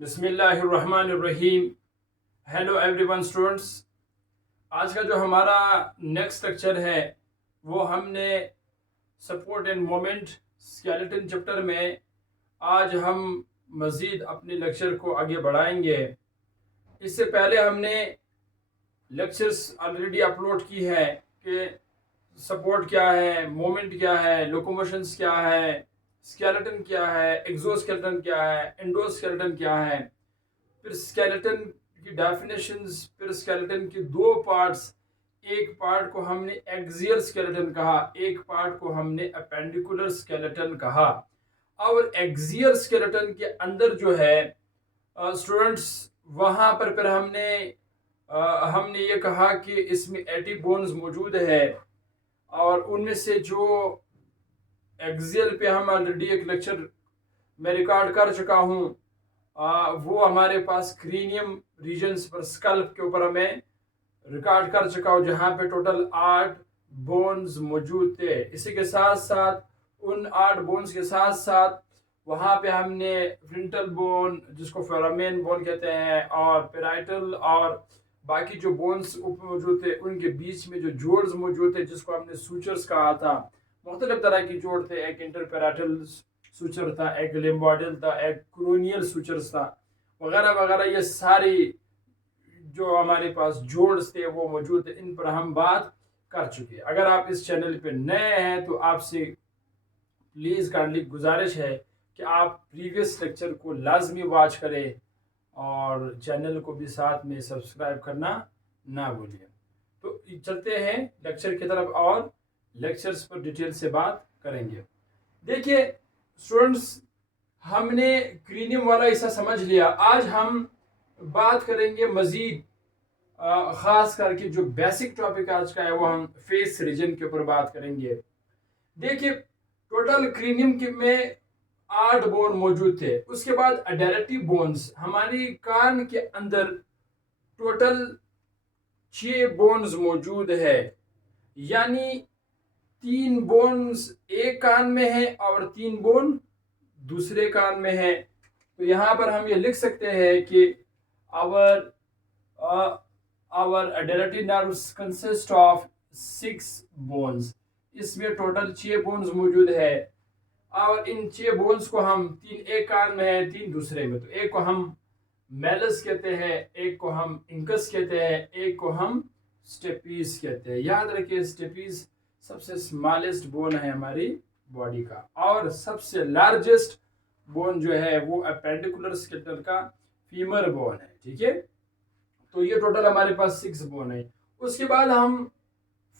बिस्मिल्लाहिर्रहमानिर्रहीम। Hello everyone students, आज का जो हमारा नेक्स्ट लेक्चर है वो हमने support end moment skeleton chapter में आज हम मज़ीद अपने लेक्चर को आगे बढ़ाएंगे। इससे पहले हमने लेक्चर्स ऑलरेडी अपलोड की है कि सपोर्ट क्या है, मोमेंट क्या है, लोकोमोशंस क्या है, स्केलेटन क्या है, एक्सोस्केलेटन क्या है, एंडोस्केलेटन क्या है, फिर स्केलेटन की डेफिनेशंस, फिर स्केलेटन के दो पार्ट्स, एक पार्ट को हमने एक्सियल स्केलेटन कहा, एक पार्ट को हमने अपेंडिकुलर स्केलेटन कहा। और एक्सियल स्केलेटन के अंदर जो है स्टूडेंट्स, वहाँ पर फिर हमने ये कहा कि इसमें 80 बोन्स मौजूद है और उनमें से जो एक्सियल पे हम ऑलरेडी एक लेक्चर में रिकॉर्ड कर चुका हूँ, वो हमारे पास क्रीनियम रीजन्स पर स्कल्प के ऊपर हमें रिकॉर्ड कर चुका हूँ, जहाँ पे टोटल 8 बोन्स मौजूद थे। इसी के साथ साथ उन 8 बोन्स के साथ साथ वहाँ पे हमने फ्रंटल बोन, जिसको फोरामेन बोन कहते हैं, और पेराइटल और बाकी जो बोन्स ऊपर मौजूद थे उनके बीच में जो जोड्स मौजूद थे, जिसको हमने सूचर्स कहा था। मुख्तलिफ तरह की जोड़ थे, एक इंटरपेराइटल सूचर था, एक लिम्बॉइडल था, एक क्रोनियल सूचर्स था, वगैरह वगैरह। ये सारी जो हमारे पास जोड्स थे वो मौजूद थे, इन पर हम बात कर चुके हैं। अगर आप इस चैनल पे नए हैं तो आपसे प्लीज़ काइंडली गुजारिश है कि आप प्रीवियस लेक्चर को लाजमी वॉच करें और चैनल को भी साथ में सब्सक्राइब करना ना भूलिए। तो चलते हैं लेक्चर की तरफ और लेक्चर्स पर डिटेल से बात करेंगे। देखिए स्टूडेंट्स, हमने क्रीनियम वाला हिस्सा समझ लिया। आज हम बात करेंगे मजीद, खास करके जो बेसिक टॉपिक आज का है वो हम फेस रीजन के ऊपर बात करेंगे। देखिए टोटल क्रीनियम के में 8 बोन मौजूद थे। उसके बाद अडेरेटिव बोन्स, हमारी कान के अंदर टोटल 6 बोन्स मौजूद है, यानी 3 बोन्स एक कान में है और 3 बोन दूसरे कान में है। तो यहाँ पर हम ये लिख सकते हैं कि our auditory nerves consist of 6 bones. इसमें टोटल 6 बोन्स मौजूद है और इन 6 बोन्स को हम 3 एक कान में है, 3 दूसरे में। तो एक को हम मेलस कहते हैं, एक को हम इंकस कहते हैं, एक को हम स्टेपीज कहते हैं। याद रखिए स्टेपीज सबसे स्मॉलेस्ट बोन है हमारी बॉडी का, और सबसे लार्जेस्ट बोन जो है वो अपेंडिकुलर स्केलेटन का फीमर बोन है। ठीक है, तो ये टोटल हमारे पास 6 बोन है। उसके बाद हम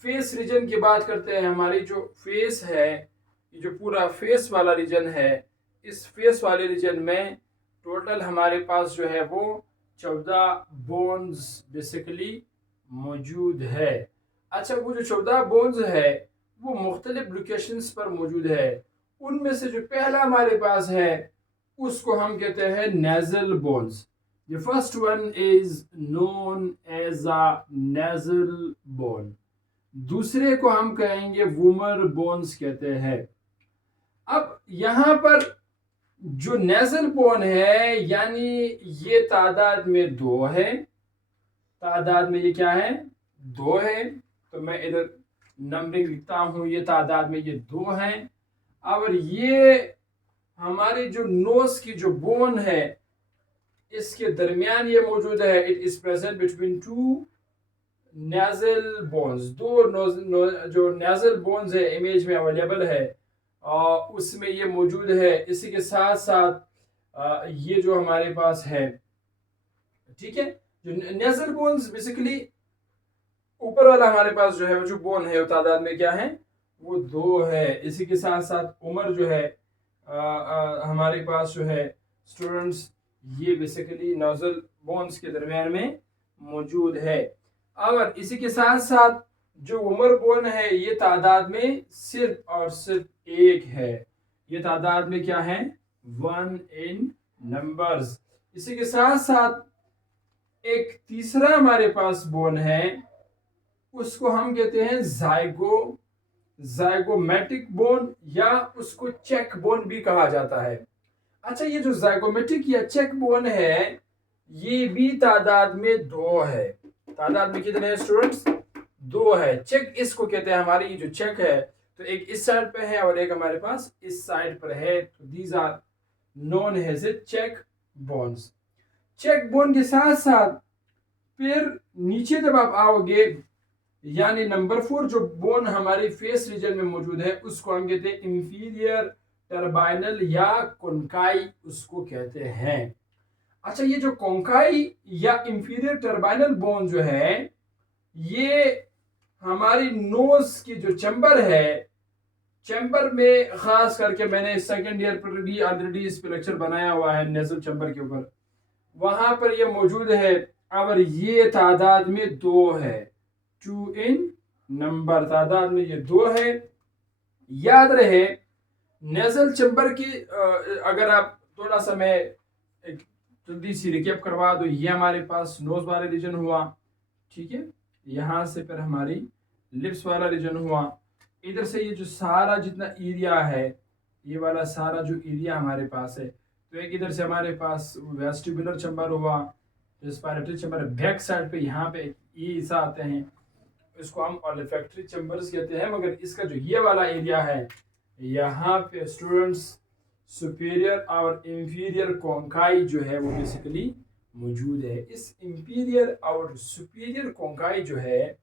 फेस रीजन की बात करते हैं। हमारी जो फेस है, ये जो पूरा फेस वाला रीजन है, इस फेस वाले रीजन में टोटल हमारे पास जो है वो 14 बोन्स बेसिकली मौजूद है। अच्छा, वो जो 14 बोन्स है वो मुख्तलिफ लोकेशंस पर मौजूद है। उनमें से जो पहला हमारे पास है उसको हम कहते हैं nasal bones. The first one is known as a nasal bone. दूसरे को हम कहेंगे वूमर बोन्स कहते हैं। अब यहाँ पर जो नेजल बोन है, यानी ये तादाद में 2 है, तादाद में ये क्या है, 2 है। तो मैं इधर नंबरिंग लिखता हूँ, ये तादाद में ये 2 हैं। और ये हमारी जो नोज की जो बोन है इसके दरमियान ये मौजूद है। It is present between 2 nasal bones. जो नेजल बोन्स है इमेज में अवेलेबल है और उसमें ये मौजूद है। इसी के साथ साथ ये जो हमारे पास है, ठीक है, जो नेजल बोन्स बेसिकली ऊपर वाला हमारे पास जो है वो जो बोन है वो तादाद में क्या है, वो 2 है। इसी के साथ साथ उम्र जो है हमारे पास जो है स्टूडेंट्स, ये बेसिकली नोजल बोन्स के दरमियान में मौजूद है। और इसी के साथ साथ जो उम्र बोन है ये तादाद में सिर्फ और सिर्फ 1 है। ये तादाद में क्या है, 1 इन नंबर्स। इसी के साथ साथ एक तीसरा हमारे पास बोन है, उसको हम कहते हैं जाइगोमैटिक बोन, या उसको चेक बोन भी कहा जाता है। अच्छा, ये जो जाइगोमेटिक या चेक बोन है, ये भी तादाद में 2 है। तादाद में कितने हैं स्टूडेंट्स? 2 है। चेक इसको कहते हैं, हमारी ये जो चेक है, तो एक इस साइड पे है और एक हमारे पास इस साइड पर है, तो these are known as a cheekbones. Cheekbone के साथ साथ फिर नीचे जब आप आओगे, यानी नंबर 4 जो बोन हमारे फेस रीजन में मौजूद है, उसको हम कहते हैं इंफीरियर टर्बाइनल या कोनकाई, उसको कहते हैं। अच्छा, ये जो कोनकाई या इंफीरियर टर्बाइनल बोन जो है, ये हमारी नोज की जो चैम्बर है, चैम्बर में खास करके मैंने सेकंड ईयर पर भी ऑलरेडी इस पर लेक्चर बनाया हुआ है, नेजल चैम्बर के ऊपर, वहां पर ये मौजूद है। और ये तादाद में 2 है, 2 इन नंबर, तादाद में ये 2 है। याद रहे, नेजल चैम्बर की अगर आप थोड़ा सा मैं एक जल्दी सी रिकैप करवा दो, ये हमारे पास नोज वाला रीजन हुआ, ठीक है, यहाँ से फिर हमारी लिप्स वाला रीजन हुआ, इधर से ये जो सारा जितना एरिया है, ये वाला सारा जो एरिया हमारे पास है, तो एक इधर से हमारे पास वेस्टिबुलर चैम्बर हुआ, रेस्पिरेटरी चैम्बर बैक साइड पे, यहाँ पे ये हिस्सा आते हैं, इसको हम ऑलिफैक्टरी चैम्बर्स कहते हैं। मगर इसका जो ये वाला एरिया है, यहाँ पे स्टूडेंट्स सुपीरियर और इंफीरियर कोंकाई जो है वो बेसिकली मौजूद है। इस इंफीरियर और सुपीरियर कोंकाई जो है,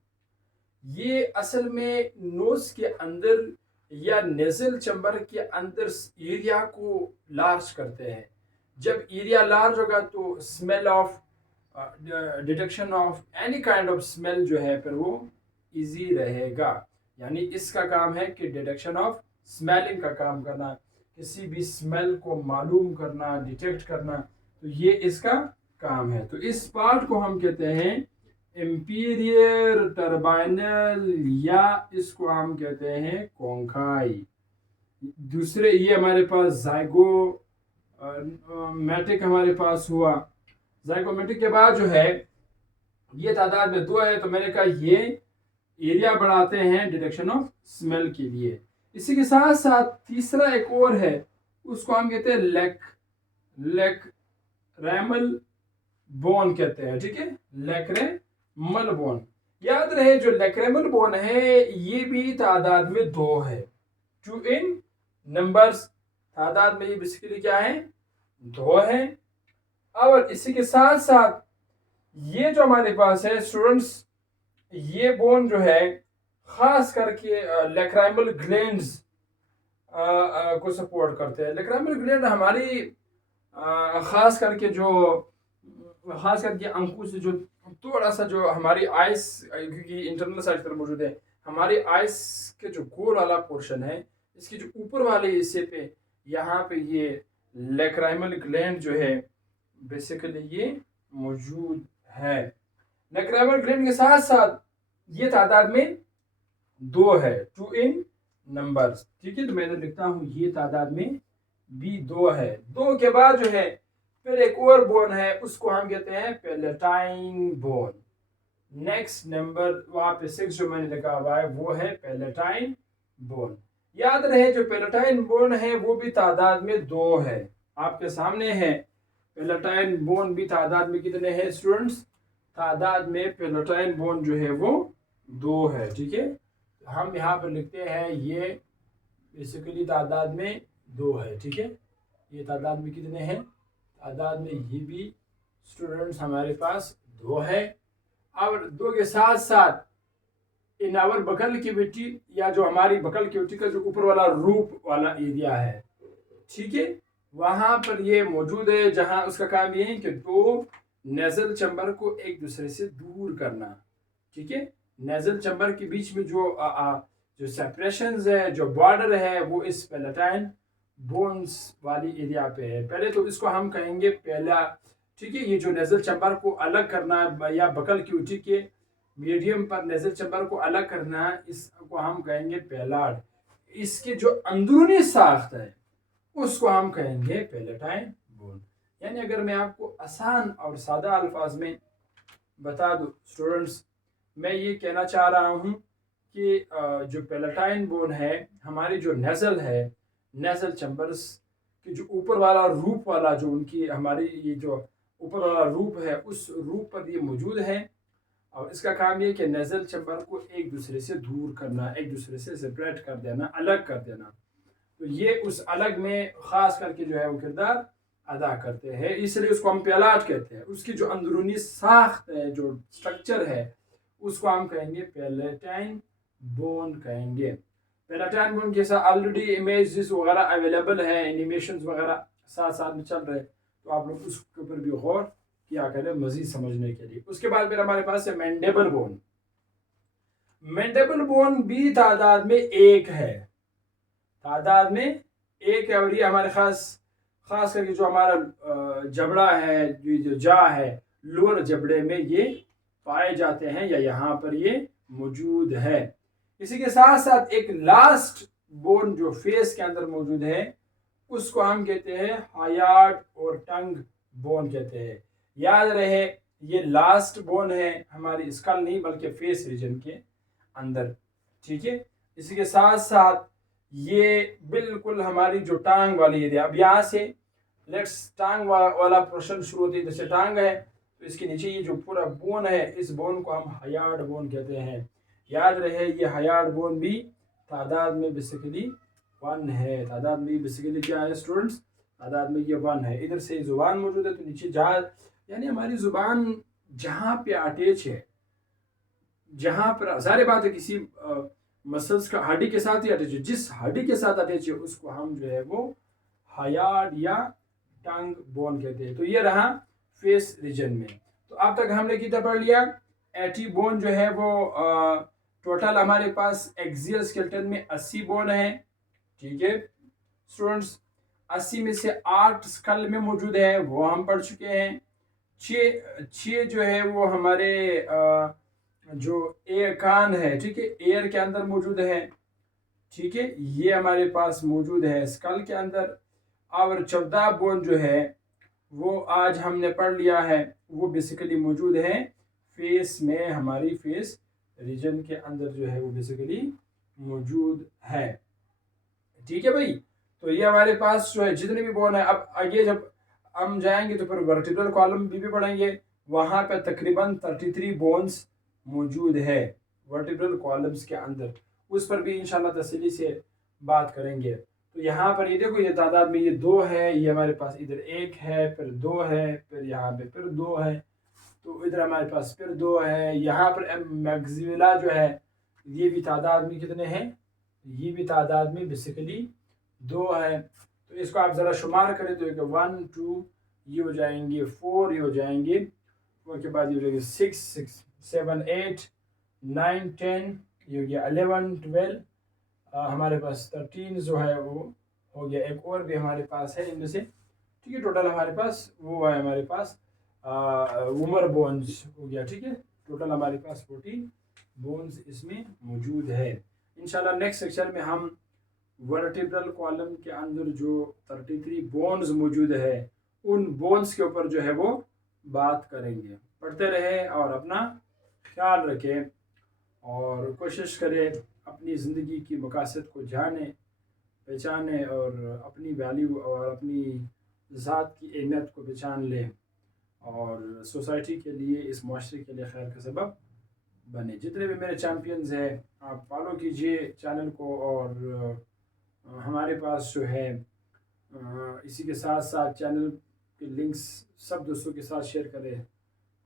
ये असल में नोज के अंदर या नेजल चैम्बर के अंदर एरिया को लार्ज करते हैं। जब एरिया लार्ज होगा तो smell of detection of any kind of smell जो है फिर वो इजी रहेगा। यानी इसका काम है कि डिटेक्शन ऑफ स्मेलिंग का काम करना, किसी भी स्मेल को मालूम करना, डिटेक्ट करना, तो ये इसका काम है। तो इस पार्ट को हम कहते हैं इंपीरियर टर्बाइनल, या इसको हम कहते हैं कोंकाई। दूसरे ये हमारे पास जाइगोमेटिक हमारे पास हुआ। जाइगोमेटिक के बाद जो है, ये तादाद में 2 है, तो मैंने कहा ये एरिया बढ़ाते हैं डिटेक्शन ऑफ स्मेल के लिए। इसी के साथ साथ तीसरा एक और है, उसको हम कहते हैं लेक्रेमल बोन कहते हैं, ठीक है, लेक्रेमल बोन। याद रहे, जो लेक्रेमल बोन है ये भी तादाद में 2 है, 2 इन नंबर्स, तादाद में ये बेसिकली क्या है, 2 है। और इसी के साथ साथ ये जो हमारे पास है स्टूडेंट्स, ये बोन जो है खास करके लेक्राइमल ग्लैंड्स को सपोर्ट करते हैं। लेक्राइमल ग्लैंड हमारी खास करके अंकुश से जो थोड़ा सा जो हमारी आइस, क्योंकि इंटरनल साइड पर मौजूद है, हमारी आइस के जो गोल वाला पोर्शन है, इसके जो ऊपर वाले हिस्से पे, यहाँ पे ये लेक्राइमल ग्लैंड जो है बेसिकली ये मौजूद है। लेक्राइमल ग्लैंड के साथ साथ ये तादाद में 2 है, 2 इन नंबर्स, ठीक है। तो मैंने लिखता हूं ये तादाद में भी 2 है। 2 के बाद जो है फिर एक और बोन है, उसको हम कहते हैं पैलेटाइन बोन। नेक्स्ट नंबर वहां पे 6 जो मैंने लिखा हुआ है वो है पैलेटाइन बोन। याद रहे, जो पैलेटाइन बोन है वो भी तादाद में 2 है, आपके सामने है। पैलेटाइन बोन भी तादाद में कितने हैं स्टूडेंट्स? तादाद में पैलेटाइन बोन जो है वो 2 है, ठीक है। हम यहाँ पर लिखते हैं ये बेसिकली तादाद में 2 है, ठीक है। ये तादाद में कितने हैं? तादाद में ये भी स्टूडेंट्स हमारे पास 2 है। और 2 के साथ साथ इन आवर बकल कैविटी, या जो हमारी बकल कैविटी का जो ऊपर वाला रूप वाला एरिया है, ठीक है, वहां पर ये मौजूद है, जहां उसका काम ये है कि 2 नेजल चैम्बर को एक दूसरे से दूर करना, ठीक है। नेजल चैम्बर के बीच में जो सेपरेशंस है, जो बॉर्डर है, वो इस पैलेटाइन बोन्स वाली एरिया पे है। पहले तो इसको हम कहेंगे पहला, ठीक है। ये जो नेजल चैम्बर को अलग करना, या बकल क्यूटी के मीडियम पर नेजल चैम्बर को अलग करना, इसको हम कहेंगे पैलाड। इसके जो अंदरूनी साख्त है उसको हम कहेंगे पैलेटाइन बोन। यानी अगर मैं आपको आसान और सादा अल्फाज में बता दूं स्टूडेंट्स, मैं ये कहना चाह रहा हूँ कि जो पैलेटाइन बोन है, हमारी जो नेजल है, नेजल चैम्बर्स कि जो ऊपर वाला रूप वाला जो उनकी हमारी ये जो ऊपर वाला रूप है उस रूप पर ये मौजूद है। और इसका काम ये कि नेज़ल चैम्बर को एक दूसरे से दूर करना, एक दूसरे से सेपरेट कर देना, अलग कर देना। तो ये उस अलग में ख़ास करके जो है वो किरदार अदा करते हैं, इसलिए उसको हम पेलाट कहते हैं। उसकी जो अंदरूनी साख्त है, जो स्ट्रक्चर है, उसको हम कहेंगे पेलेटाइन बोन कहेंगे। पेलेटाइन बोन के साथ ऑलरेडी इमेजेस वगैरह अवेलेबल है, एनिमेशन वगैरह साथ साथ में चल रहे हैं, तो आप लोग उसके ऊपर भी गौर किया करें मजीद समझने के लिए। उसके बाद फिर हमारे पास है मैंडेबल बोन। मैंडेबल बोन भी तादाद में एक है, तादाद में एक है, और ये हमारे खास करके जो हमारा जबड़ा है, जो जा है, लोअर जबड़े में ये पाए जाते हैं या यहाँ पर ये मौजूद है। इसी के साथ साथ एक लास्ट बोन जो फेस के अंदर मौजूद है उसको हम कहते हैं हायार्ड और टंग बोन कहते हैं। याद रहे ये लास्ट बोन है हमारी स्कल नहीं बल्कि फेस रीजन के अंदर, ठीक है। इसी के साथ साथ ये बिल्कुल हमारी जो टांग वाली है, अब यहाँ से लेट्स टांग वाला पोर्शन शुरू होती है, जैसे टांग है तो इसके नीचे ये जो पूरा बोन है इस बोन को हम हायार्ड बोन कहते हैं। याद रहे ये हायार्ड बोन भी तादाद में बेसिकली 1 है। तादाद में बेसिकली क्या है स्टूडेंट्स, तादाद में ये 1 है। इधर से जुबान मौजूद है तो नीचे जहाँ यानी हमारी जुबान जहाँ पे अटैच है, जहाँ पर सारी बात है किसी मसल्स का हड्डी के साथ ही अटैच है, जिस हड्डी के साथ अटैच है उसको हम जो है वो हायार्ड या टंग बोन कहते हैं। तो ये रहा फेस रीजन में। तो अब तक हमने कितना पढ़ लिया, 80 बोन जो है वो टोटल हमारे पास एक्सियल स्केलेटन में 80 बोन है, ठीक है स्टूडेंट्स। 80 में से 8 स्कल में मौजूद है, वो हम पढ़ चुके हैं। 6 जो है वो हमारे जो एयर कान है, ठीक है, एयर के अंदर मौजूद है, ठीक है, ये हमारे पास मौजूद है स्कल के अंदर। और 14 बोन जो है वो आज हमने पढ़ लिया है, वो बेसिकली मौजूद है फेस में, हमारी फेस रीजन के अंदर जो है वो बेसिकली मौजूद है, ठीक है भाई। तो ये हमारे पास जो है जितने भी बोन है, अब आगे जब हम जाएंगे तो फिर वर्टिब्रल कॉलम भी पढ़ेंगे, वहाँ पे तकरीबन 33 बोन्स मौजूद है वर्टिब्रल कॉलम्स के अंदर, उस पर भी इंशाल्लाह तफसीली से बात करेंगे। तो यहाँ पर ये देखो ये तादाद में ये 2 है, ये हमारे पास इधर 1 है, फिर 2 है, फिर यहाँ पे फिर 2 है, तो इधर हमारे पास फिर 2 है। यहाँ पर मैक्सिला जो है ये भी तादाद में कितने हैं, ये भी तादाद में बेसिकली 2 है। तो इसको आप ज़रा शुमार करें तो 1 2 ये हो जाएंगे, 4 ये हो जाएंगे, 4 के बाद ये हो जाएंगे 6 7 8 9 10 ये हो गया 11 12 हमारे पास 13 जो है वो हो गया, एक और भी हमारे पास है इनमें से, ठीक है। टोटल हमारे पास वो है, हमारे पास उमर बोन्स हो गया, ठीक है। टोटल हमारे पास 14 बोन्स इसमें मौजूद है। इंशाल्लाह नेक्स्ट सेक्शन में हम वर्टिब्रल कॉलम के अंदर जो 33 बोन्स मौजूद है उन बोन्स के ऊपर जो है वो बात करेंगे। पढ़ते रहे और अपना ख्याल रखें और कोशिश करें अपनी ज़िंदगी की मकासद को जाने पहचाने और अपनी वैल्यू और अपनी ज़ात की अहमियत को पहचान लें और सोसाइटी के लिए, इस माशरे के लिए खैर का सबब बने। जितने भी मेरे चैम्पियंस हैं आप फॉलो कीजिए चैनल को, और हमारे पास जो है इसी के साथ साथ चैनल के लिंक्स सब दोस्तों के साथ शेयर करें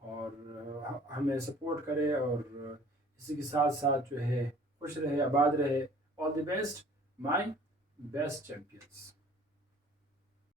और हमें सपोर्ट करें, और इसी के साथ साथ जो है खुश रहे, आबाद रहे। All the best my best champions.